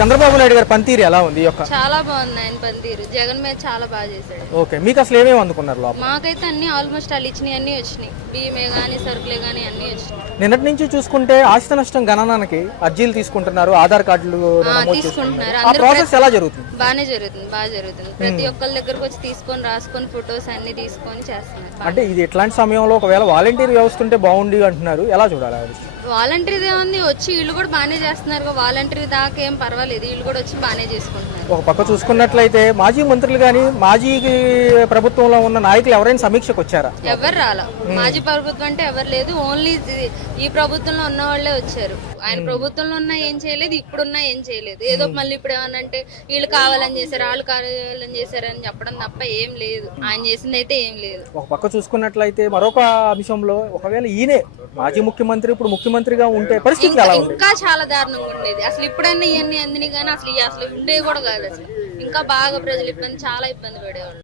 చంద్రబాబు నాయుడు గారి పనితీరు ఎలా ఉంది? ఈ యొక్క చాలా బాగుంది ఆయన పనితీరు. జగన్ మీద చాలా బాగా చేశాడు. ఓకే మీకు అసలు ఏమేమి అందుకున్నారు లోపల? మాకైతే అన్ని ఆల్మోస్ట్ వాళ్ళు ఇచ్చినవి అన్ని వచ్చినాయి. బియ్యమే కానీ సరుకులే కానీ అన్ని వచ్చినాయి. నిన్నటి నుంచి చూసుకుంటే ఆస్తి నష్టం గణనానికి అర్జీలు తీసుకుంటున్నారు ఆధార్ కార్డులు నమోదు తీసుకుంటున్నారు. ఆ అందరూ ప్రాసెస్ ఎలా జరుగుతుంది? బాగానే జరుగుతుంది బాగా జరుగుతుంది. ప్రతి ఒక్కరి దగ్గరకు వచ్చి తీసుకొని రాసుకొని ఫొటోస్ అన్ని తీసుకొని చేస్తున్నారు. అంటే ఇది ఇట్లాంటి సమయంలో ఒకవేళ వాలంటీర్ వ్యవస్థ ఉంటే బాగుండి అంటున్నారు. ఎలా చూడాలి ఆ విషయం? వాలంటీర్ ఏముంది వచ్చి వీళ్ళు కూడా బాగానే చేస్తున్నారు. వాలంటీర్ దాకా ఏం పర్వాలేదు. వీళ్ళు కూడా వచ్చి బాగానే చేసుకుంటున్నారు. ఒక పక్క చూసుకున్నట్లయితే మాజీ మంత్రులు కానీ మాజీ ప్రభుత్వంలో ఉన్న నాయకులు ఎవరైనా సమీక్షకు వచ్చారా? ఎవరు రాలా? మాజీ ప్రభుత్వం అంటే ఎవరు లేదు. ఓన్లీ ఈ ప్రభుత్వంలో ఉన్న వాళ్ళే వచ్చారు. ఆయన ప్రభుత్వంలో ఉన్నా ఏం చేయలేదు ఇప్పుడున్నా ఏం చేయలేదు. ఏదో మళ్ళీ ఇప్పుడు ఏమన్నా అంటే వీళ్ళు కావాలని చేశారు వాళ్ళు కావాలని చేశారు అని చెప్పడం తప్ప ఏం లేదు. ఆయన చేసింది అయితే ఏం లేదు. ఒక పక్క చూసుకున్నట్లయితే మరొక అంశంలో ఒకవేళ ఈయనే మాజీ ముఖ్యమంత్రి ఇప్పుడు ముఖ్యమంత్రిగా ఉంటే పరిస్థితి ఎలా ఉంది? ఇంకా చాలా దారుణంగా ఉండేది. అసలు ఇప్పుడన్నా ఇవన్నీ అందిని కానీ అసలు అసలు ఉండేవి కూడా కాదు అసలు. ఇంకా బాగా ప్రజలు ఇబ్బంది చాలా ఇబ్బంది పడేవాళ్ళు.